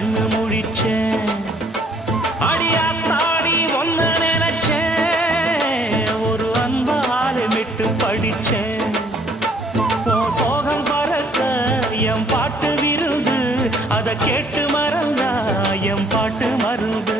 கண்ணு முழிச்சேன். அடியாத்தாடி ஒன்ன நினைச்சேன், ஒரு அன்பால விட்டு படிச்சேன். உன் சோகம் பறக்க என் பாட்டு விருது, அதை கேட்டு மறந்தா என் பாட்டு மருந்து.